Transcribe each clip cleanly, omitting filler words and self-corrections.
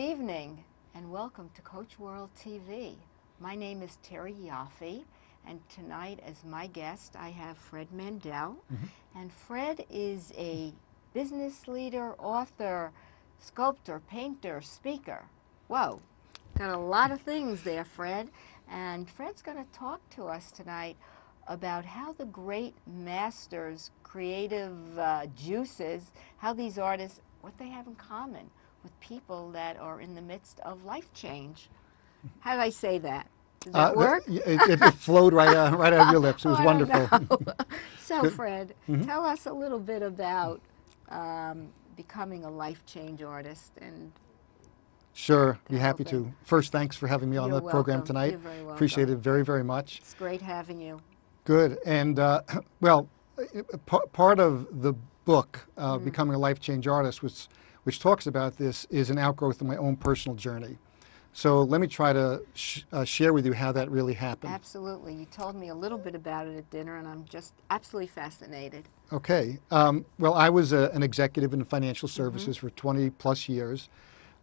Good evening and welcome to Coach World TV. My name is Terry Yoffe, and tonight as my guest I have Fred Mandell. And Fred is a business leader, author, sculptor, painter, speaker. Whoa, got a lot of things there, Fred. And Fred's going to talk to us tonight about how the great masters, creative juices, how these artists, what they have in common with people that are in the midst of life change. How did I say that? Did that work? It flowed right out of your lips. It was wonderful. So, Fred, tell us a little bit about becoming a life change artist. And Sure, be happy to. First, thanks for having me on the program tonight. You're very welcome. Appreciate it very, very much. It's great having you. Good. And, well, part of the book, Becoming a Life Change Artist, which talks about this, is an outgrowth of my own personal journey. So let me try to share with you how that really happened. Absolutely. You told me a little bit about it at dinner, and I'm just absolutely fascinated. Okay. Well, I was an executive in financial services for 20 plus years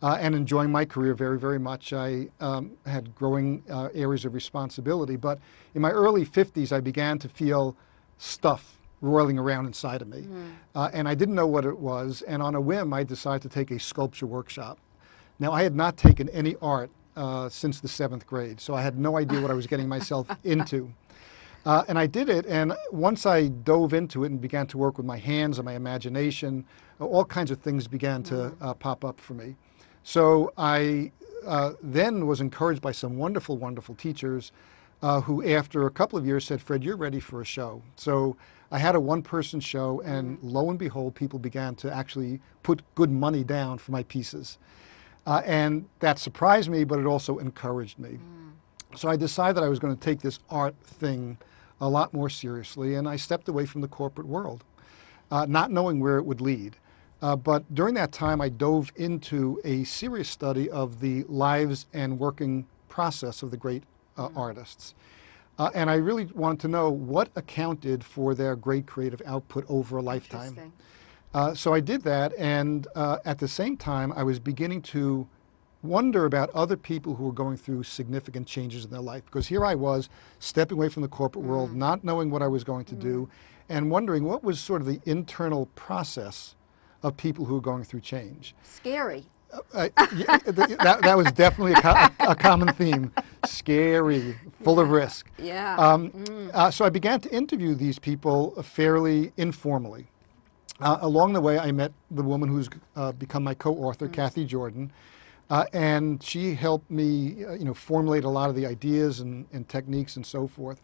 and enjoying my career very, very much. I had growing areas of responsibility, but in my early 50s, I began to feel stuff roiling around inside of me. And I didn't know what it was, and on a whim, I decided to take a sculpture workshop. Now, I had not taken any art since the 7th grade, so I had no idea what I was getting myself into. And I did it, and once I dove into it and began to work with my hands and my imagination, all kinds of things began to pop up for me. So I then was encouraged by some wonderful, wonderful teachers who, after a couple of years, said, Fred, you're ready for a show. So I had a one-person show, and lo and behold, people began to actually put good money down for my pieces. And that surprised me, but it also encouraged me. So I decided I was going to take this art thing a lot more seriously, and I stepped away from the corporate world, not knowing where it would lead. But during that time, I dove into a serious study of the lives and working process of the great artists. And I really wanted to know what accounted for their great creative output over a lifetime. So I did that, and at the same time, I was beginning to wonder about other people who were going through significant changes in their life. Because here I was, stepping away from the corporate world, not knowing what I was going to do, and wondering what was sort of the internal process of people who were going through change. Scary. That was definitely a common theme. Scary, full of risk. So I began to interview these people fairly informally. Along the way, I met the woman who's become my co-author, Kathy Jordan, and she helped me formulate a lot of the ideas and techniques and so forth.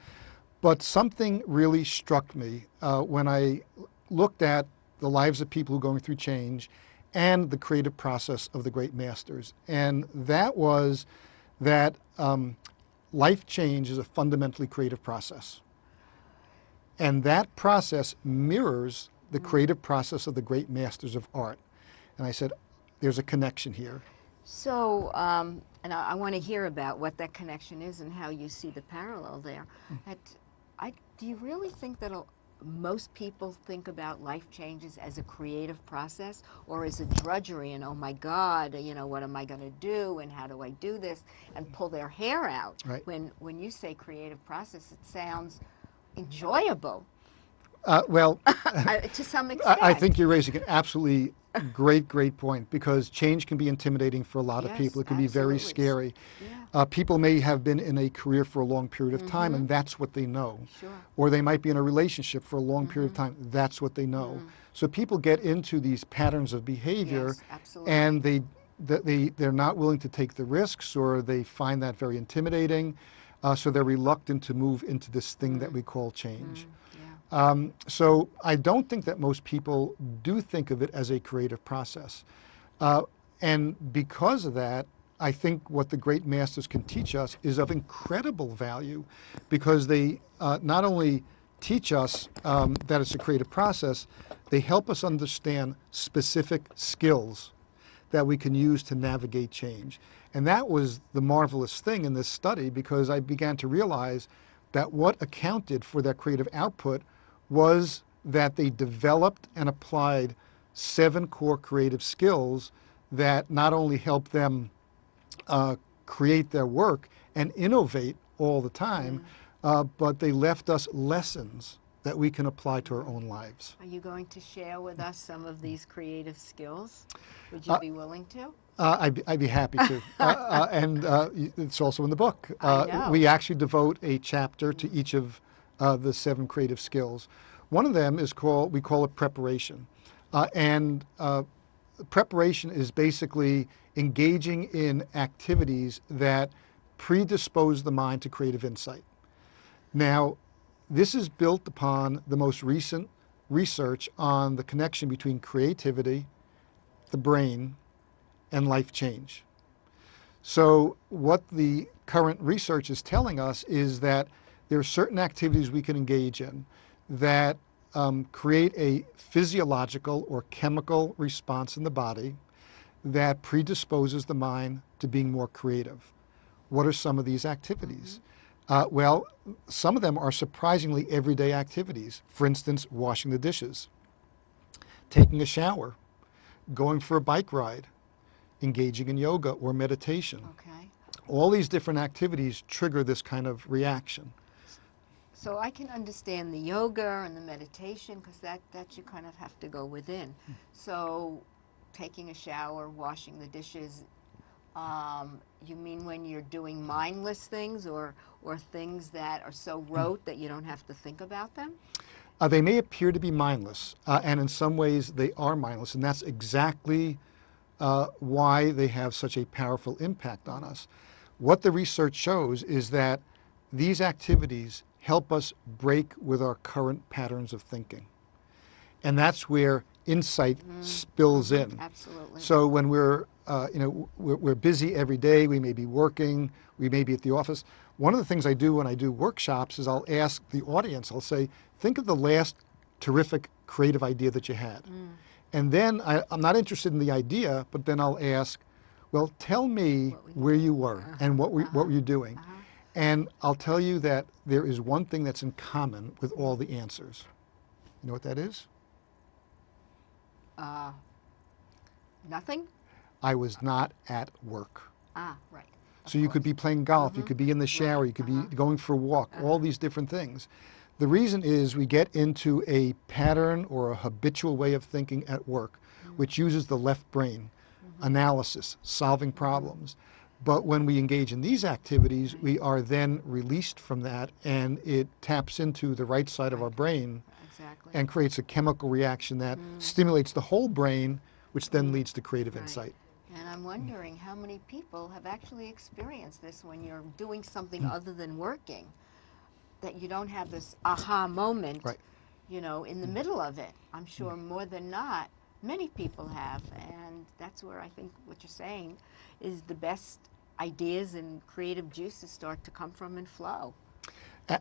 But something really struck me when I looked at the lives of people who are going through change and the creative process of the great masters. And that was that life change is a fundamentally creative process. And that process mirrors the creative process of the great masters of art. And I said, there's a connection here. So, and I want to hear about what that connection is and how you see the parallel there. Do you really think that most people think about life changes as a creative process, or as a drudgery and, oh my God, what am I going to do and how do I do this, and pull their hair out? Right. When you say creative process, it sounds enjoyable. Well, to some extent. I think you're raising an absolutely great point, because change can be intimidating for a lot of people. It can be very scary. People may have been in a career for a long period of time, and that's what they know. Or they might be in a relationship for a long period of time. That's what they know. So people get into these patterns of behavior, and they're not willing to take the risks, or they find that very intimidating. So they're reluctant to move into this thing that we call change. So I don't think that most people do think of it as a creative process. And because of that, I think what the great masters can teach us is of incredible value, because they not only teach us that it's a creative process, they help us understand specific skills that we can use to navigate change. And that was the marvelous thing in this study, because I began to realize that what accounted for their creative output was that they developed and applied 7 core creative skills that not only help them create their work and innovate all the time, but they left us lessons that we can apply to our own lives. Are you going to share with us some of these creative skills? Would you be willing to? I'd be happy to. And it's also in the book. I know. We actually devote a chapter to each of the 7 creative skills. One of them is we call it preparation. And preparation is basically engaging in activities that predispose the mind to creative insight. Now, this is built upon the most recent research on the connection between creativity, the brain, and life change. So what the current research is telling us is that there are certain activities we can engage in that create a physiological or chemical response in the body that predisposes the mind to being more creative. What are some of these activities? Well, some of them are surprisingly everyday activities. For instance, washing the dishes, taking a shower, going for a bike ride, engaging in yoga or meditation. Okay. All these different activities trigger this kind of reaction. So I can understand the yoga and the meditation because that you kind of have to go within. So taking a shower, washing the dishes, you mean when you're doing mindless things or things that are so rote that you don't have to think about them? They may appear to be mindless, and in some ways they are mindless, and that's exactly why they have such a powerful impact on us. What the research shows is that these activities help us break with our current patterns of thinking. And that's where insight spills in. Absolutely. So when we're busy every day, we may be working, we may be at the office. One of the things I do when I do workshops is I'll ask the audience, I'll say, think of the last terrific creative idea that you had. And then I'm not interested in the idea, but then I'll ask, well, tell me where you were and what were you doing? And I'll tell you that there is one thing that's in common with all the answers. You know what that is? Nothing? I was not at work. Right. So you could be playing golf, you could be in the shower, you could be going for a walk, all these different things. The reason is we get into a pattern or a habitual way of thinking at work, which uses the left brain, analysis, solving problems. But when we engage in these activities, we are then released from that, and it taps into the right side of our brain and creates a chemical reaction that stimulates the whole brain, which then leads to creative insight. And I'm wondering how many people have actually experienced this when you're doing something other than working, that you don't have this aha moment, you know, in the middle of it. I'm sure more than not, many people have, and that's where I think what you're saying is the best ideas and creative juices start to come from and flow.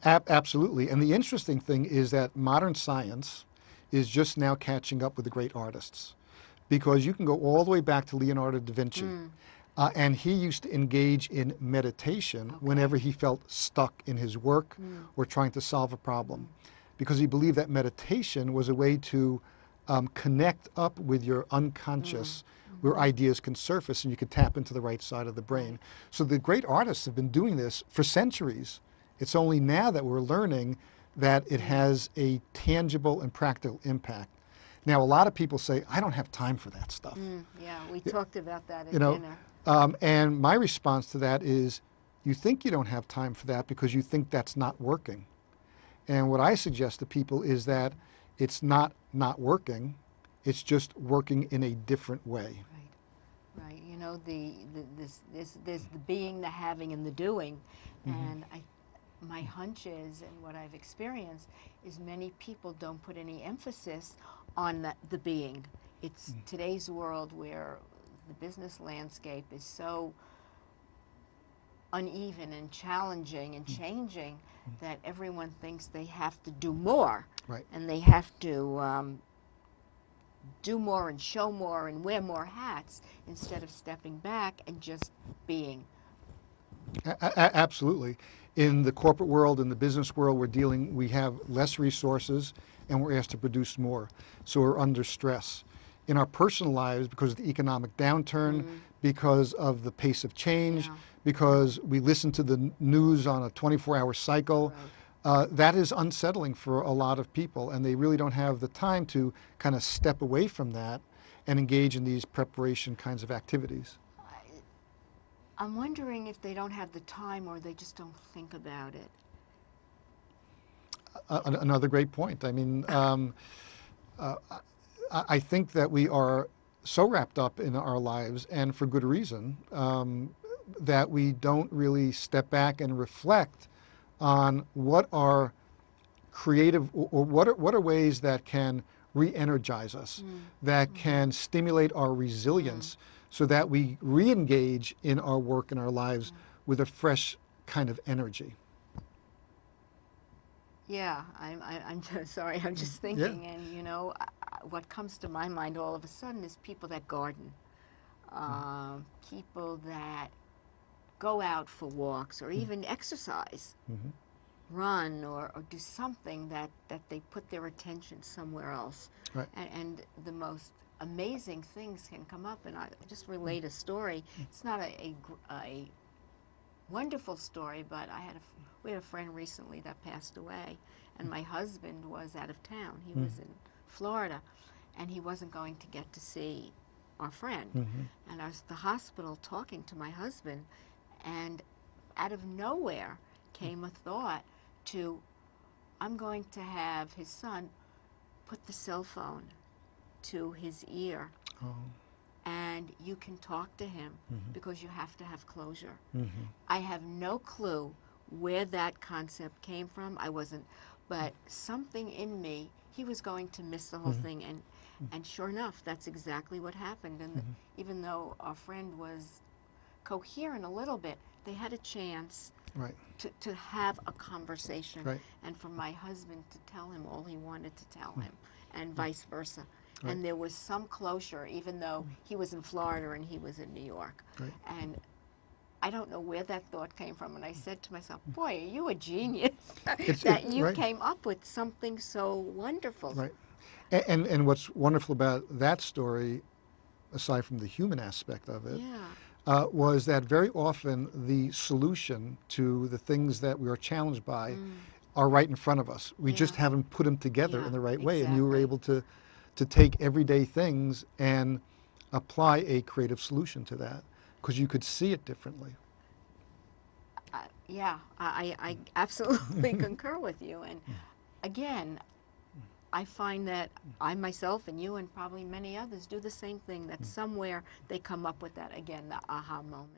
Absolutely. And the interesting thing is that modern science is just now catching up with the great artists, because you can go all the way back to Leonardo da Vinci. And he used to engage in meditation whenever he felt stuck in his work or trying to solve a problem, because he believed that meditation was a way to connect up with your unconscious, where ideas can surface and you could tap into the right side of the brain. So the great artists have been doing this for centuries. It's only now that we're learning that it has a tangible and practical impact. Now, a lot of people say, I don't have time for that stuff. Yeah, we talked about that at dinner. And my response to that is, you think you don't have time for that because you think that's not working. And what I suggest to people is that it's not working, it's just working in a different way. Right. You know, there's the being, the having, and the doing. And my hunch is, and what I've experienced, is many people don't put any emphasis on the being. It's today's world where the business landscape is so uneven and challenging and changing that everyone thinks they have to do more. And they have to do more and show more and wear more hats instead of stepping back and just being. Absolutely. In the corporate world, in the business world, we have less resources and we're asked to produce more. So we're under stress. in our personal lives because of the economic downturn, because of the pace of change, Yeah. because we listen to the news on a 24-hour cycle. That is unsettling for a lot of people, and they really don't have the time to kind of step away from that and engage in these preparation kinds of activities. I'm wondering if they don't have the time or they just don't think about it. Another great point. I mean, I think that we are so wrapped up in our lives, and for good reason, that we don't really step back and reflect on what are creative, or what are ways that can re-energize us, that can stimulate our resilience, so that we re-engage in our work and our lives with a fresh kind of energy. Yeah, I'm just sorry. I'm just thinking, and you know, what comes to my mind all of a sudden is people that garden, people that go out for walks or even exercise, run or do something that they put their attention somewhere else. Right. And the most amazing things can come up. And I just relate a story. It's not a wonderful story, but we had a friend recently that passed away, and my husband was out of town. He was in Florida, and he wasn't going to get to see our friend. And I was at the hospital talking to my husband, and out of nowhere came a thought to, I'm going to have his son put the cell phone to his ear, and you can talk to him because you have to have closure. I have no clue where that concept came from. I wasn't, but something in me, he was going to miss the whole thing, and sure enough, that's exactly what happened. And even though our friend was coherent a little bit, they had a chance to have a conversation, and for my husband to tell him all he wanted to tell him, and vice versa. And there was some closure, even though he was in Florida and he was in New York. And I don't know where that thought came from. And I said to myself, boy, are you a genius that you came up with something so wonderful. And what's wonderful about that story, aside from the human aspect of it, was that very often the solution to the things that we are challenged by are right in front of us. We just haven't put them together in the right way. And you were able to take everyday things and apply a creative solution to that because you could see it differently. Yeah, I absolutely concur with you. And again, I find that I myself and you and probably many others do the same thing, that somewhere they come up with that, again, the aha moment.